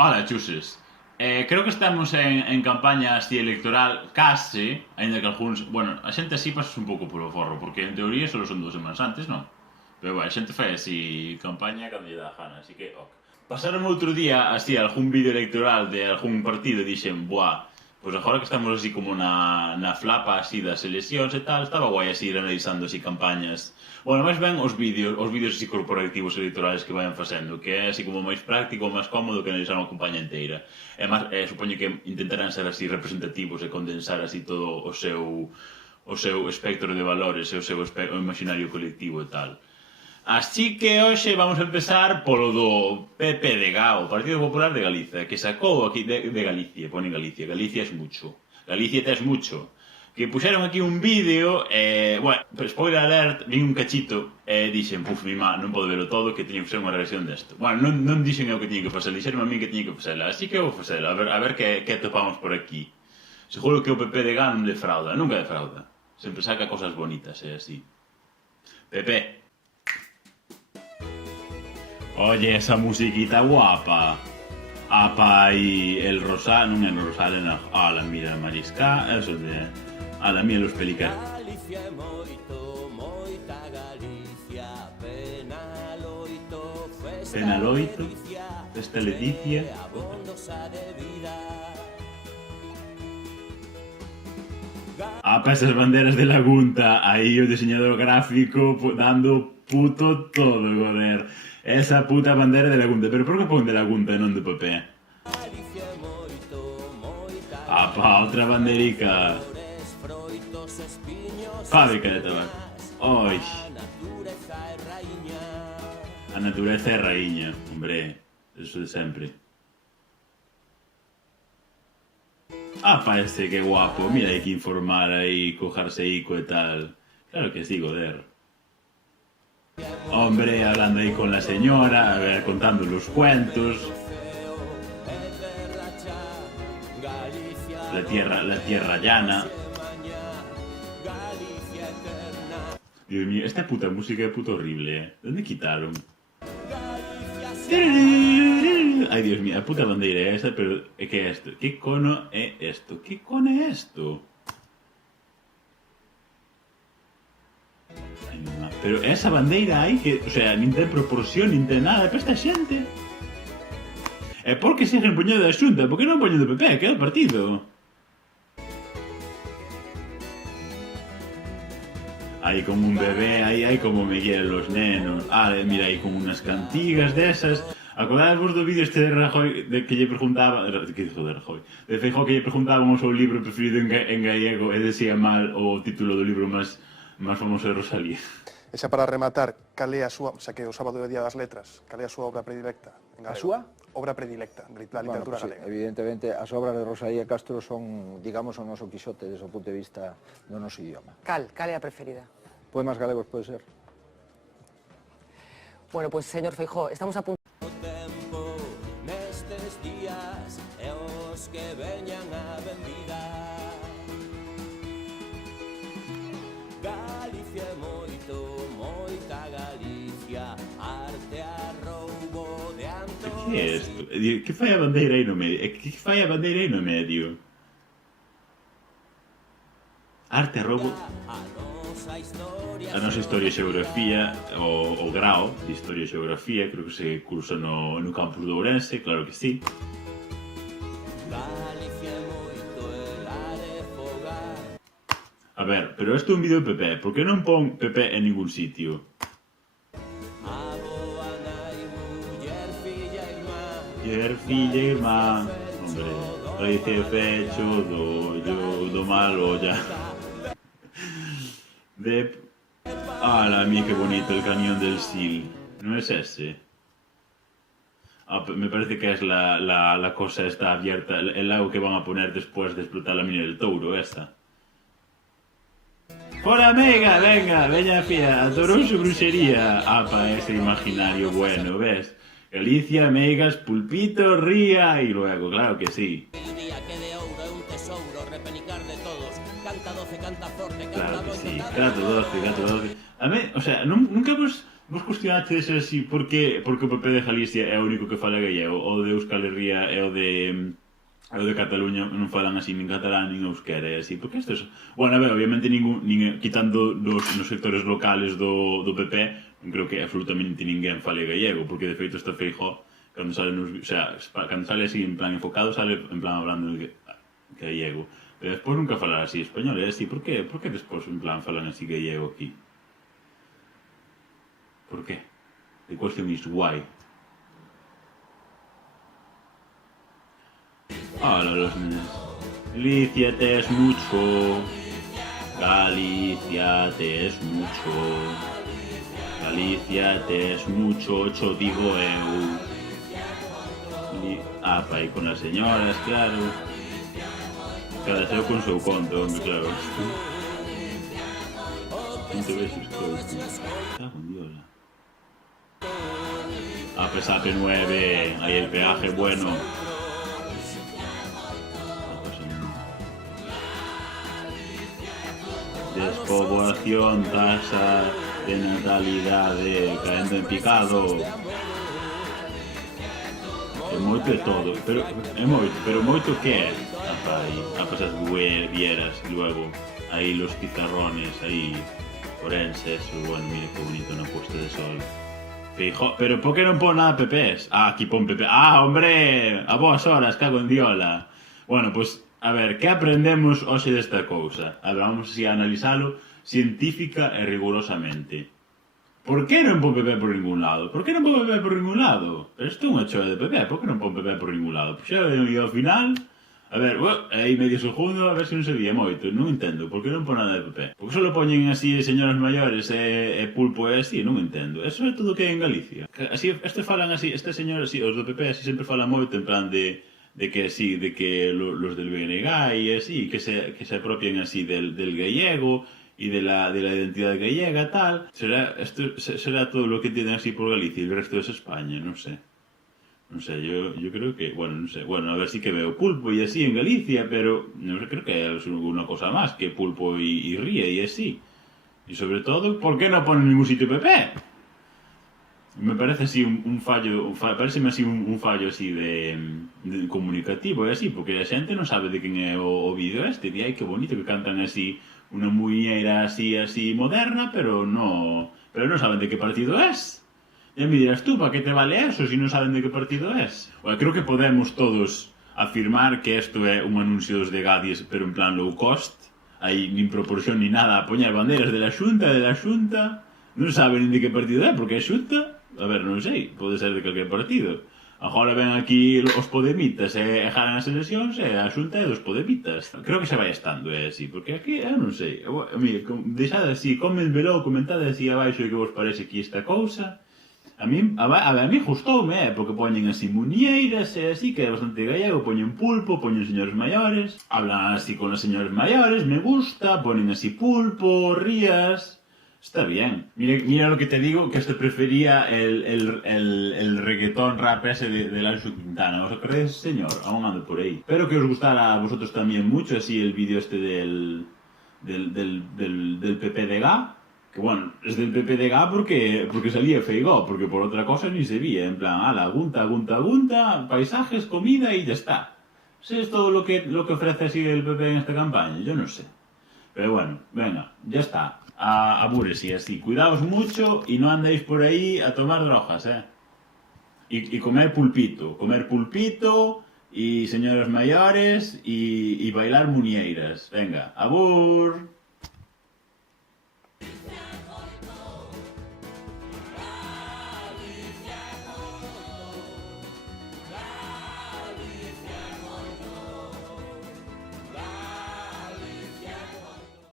Ola, chuses. Creo que estamos en campaña así electoral case, aínda que algúns... Bueno, a xente así pasas un pouco polo forro, porque en teoría só son 2 semanas antes, non? Pero bueno, a xente fai así campaña cando lle dá a gana, así que ok. Pasaron outro día así algún vídeo electoral de algún partido e dixen, buah, pois agora que estamos así como na flapa así das eleccións e tal, estaba guai así ir analizando así campañas. Bueno, máis ben os vídeos así corporativos electorales que vayan facendo, que é así como máis práctico, máis cómodo que analizar unha campaña inteira. E máis, supoño que intentarán ser así representativos e condensar así todo o seu espectro de valores e o imaginario colectivo e tal. Así que hoxe vamos a empezar polo do PPDG, o Partido Popular de Galicia, que sacou aquí de Galicia, pone Galicia, Galicia es mucho, Galicia tes mucho, que puxeron aquí un vídeo, bueno, spoiler alert, vin un cachito, e dixen, puf, mi má, non podo verlo todo, que teño que ser unha regresión desto. Bueno, non dixen eu que teño que facer, dixeron a mí que teño que facela, así que eu vou facela, a ver que topamos por aquí. Seguro que o PPDG non defrauda, nunca defrauda, sempre saca cosas bonitas, así. Pepe. Oye, esa musiquita guapa. Apa y el rosal, non é el rosal, la mira, marisca, eso de... la mira, los pelicas. Galicia é moito, moita Galicia, penaloito, Penaloito, festa leticia. abondosa de vida. Apa, esas banderas de la Gunta, aí o diseñador gráfico dando puto todo, joder. Esa puta bandera de la Gunta, pero por que pon de la Gunta e non de PP? Galicia é moito, moita Apa, outra banderica. flores, froitos, espiños, Fábrica de tabaco. Oi, a natureza é raíña. a natureza é raíña, hombre, eso de sempre. Apa, este que guapo, mira, hai que informar aí, cojarse ico e tal. Claro que sí, joder. Hombre, hablando ahí con la señora, a ver, contando los cuentos. La tierra llana. Dios mío, esta puta música es puto horrible, ¿Dónde quitaron? Ay, Dios mío, la puta bandeira esa, pero ¿qué es esto? ¿Qué cono es esto? ¿Qué cono es esto? Ay, mamá. Pero esa bandeira aí que, o sea, nin ten proporción, nin ten nada para esta xente. E por que siguen poñendo da Xunta? Por que non poñendo do PP, que é o partido? Aí como un bebé, aí como Miguel los nenos. Mira, aí como unas cantigas desas. Acordades do vídeo este de Rajoy de que lle preguntaba, que dixo de Rajoy, de Feijóo que lle preguntaban o seu libro preferido en gallego e decía mal o título do libro máis famoso de Rosalía. E xa para rematar, cal é a súa, xa que o sábado é o Día das Letras, cal é a súa obra predilecta? En A galego? súa? Obra predilecta da literatura Pues, galega. evidentemente, as obras de Rosalía Castro son, digamos, o noso Quixote desde o punto de vista do noso idioma. Cal é a preferida? Poemas galegos pode ser. Bueno, pues señor Feijóo, estamos a punto... O tempo nestes días e os que veñan a benvida. Galicia é moito, moita Galicia, arte a roubo de Antón. Que é isto? Que fai a bandeira aí no medio? Que fai a bandeira aí no medio? Arte, roubo... A nosa historia e xeografía, o grao de historia e xeografía, creo que se cursa no campus de Ourense, claro que sí. Galicia é moito ela de fogar. A ver, pero isto é un vídeo de PP, por que non pon PP en ningún sitio? Aboa, nai, muller, filla, irmá. Muller, filla, irmá... Hombre, rece o pecho do malo ya. Mira qué bonito el cañón del Sil. ¿No es ese? Me parece que es la cosa esta abierta, el lago que van a poner después de explotar la mina del Touro, esta. ¡Fora, amiga! Venga, veña fía, adorou su bruxería. Apa, ese imaginario bueno, ¿ves? Galicia, megas, pulpito, ría y luego, claro que sí. Un día que de ouro é un tesouro, repenicar de todos. Canta doce, canta forte, canta Claro que moito, sí, canta gato 12, gato 12. A mí, o sea, nunca vos Vos cuestionaste así, porque o PP de Galicia é o único que fala gallego, o de Euskal Herria e o de Cataluña non falan así nin catalán nin euskera, e así, porque estes... Bueno, a ver, obviamente quitando nos sectores locales do PP, non creo que absolutamente ninguén fale gallego, porque de feito está Feijóo, cando sale cando sale así en plan enfocado, sale en plan hablando gallego. Pero despois nunca falar así español, é así, por que despois en plan falan así gallego aquí? ¿Por qué? The question is why. Hola los niños. Galicia te es mucho. Galicia te es mucho. Galicia te es mucho, cho digo eu. Pai, con las señoras, claro. Cada seu con seu conto, hombre, claro. Quinto veces cago en diola. Pesape 9, ahí el peaje bueno. Despoboación, tasa de natalidade caendo en picado. É moito de todo, pero moito que é? A pasas vieras, luego, aí los pizarrones, aí forenses, bueno, mire que bonito na puesta de sol. Feijóo, pero por que non pon nada PPs? Aquí pon PP. Hombre, a boas horas, cago en diola. Bueno, pues, a ver, que aprendemos hoxe desta cousa? A ver, vamos así a analizalo científica e rigurosamente. Por que non pon PP por ningún lado? Por que non pon PP por ningún lado? Isto é unha choa de PP, por que non pon PP por ningún lado? Pois xa ao final... A ver, aí medio segundo, a ver se non se vía moito. Non entendo, por que non pon nada de PP? Porque só lo poñen así señoras maiores e pulpo e así, non entendo. Eso é todo o que hai en Galicia. Así, falan así, este señor así, os do PP así sempre falan moito en plan de que sí, de que los del BNG e así, que se apropien así del gallego e de la identidade gallega, tal. Será todo lo que tienen así por Galicia e el resto es España, non sei. Non sei, yo creo que, bueno, non sei, bueno, a ver si que veo pulpo e así en Galicia, pero non sei, creo que hai alguna cosa máis que pulpo e ría e así. E sobre todo, por que non ponen ningún sitio PP? Me parece así un fallo, pareceme así un fallo así de comunicativo e así, porque a xente non sabe de quen é o vídeo este, e ai que bonito que cantan así unha muñeira así moderna, pero non saben de que partido es. E me dirás tú, para que te vale eso si non saben de que partido es? Bueno, creo que podemos todos afirmar que isto é un anuncio dos de Gadis, pero en plan low cost, aí nin proporción ni nada, a poñer bandeiras de la Xunta, non saben nin de que partido é, porque é Xunta, a ver, non sei, pode ser de calquer partido. Agora ven aquí os podemitas e jalan as eleccións e a Xunta é dos podemitas. Creo que se vai estando, así, porque aquí, non sei, mire, deixade así, comenvelo, comentade así abaixo que vos parece aquí esta cousa. A mí gustoume, porque poñen así muñeiras e así, que é bastante gallego, poñen pulpo, poñen señores maiores, hablan así con os señores maiores, me gusta, ponen así pulpo, rías, está bien. Mira lo que te digo, que hasta prefería el reggaetón rap ese de Lancho Quintana, ¿os acordáis, señor? Aún ando por ahí. Espero que os gustara a vosotros también mucho, así el vídeo este del PPDG. Que bueno, es del PPDG porque salía Feijóo, porque por otra cosa ni se veía, en plan, gunta, paisajes, comida y ya está. ¿Es todo lo que ofrece así el PP en esta campaña? Yo no sé. Pero bueno, venga, ya está. Abúrese así. Cuidaos mucho y no andéis por ahí a tomar drogas, Y comer pulpito y señores mayores y bailar muñeiras. Venga, abur.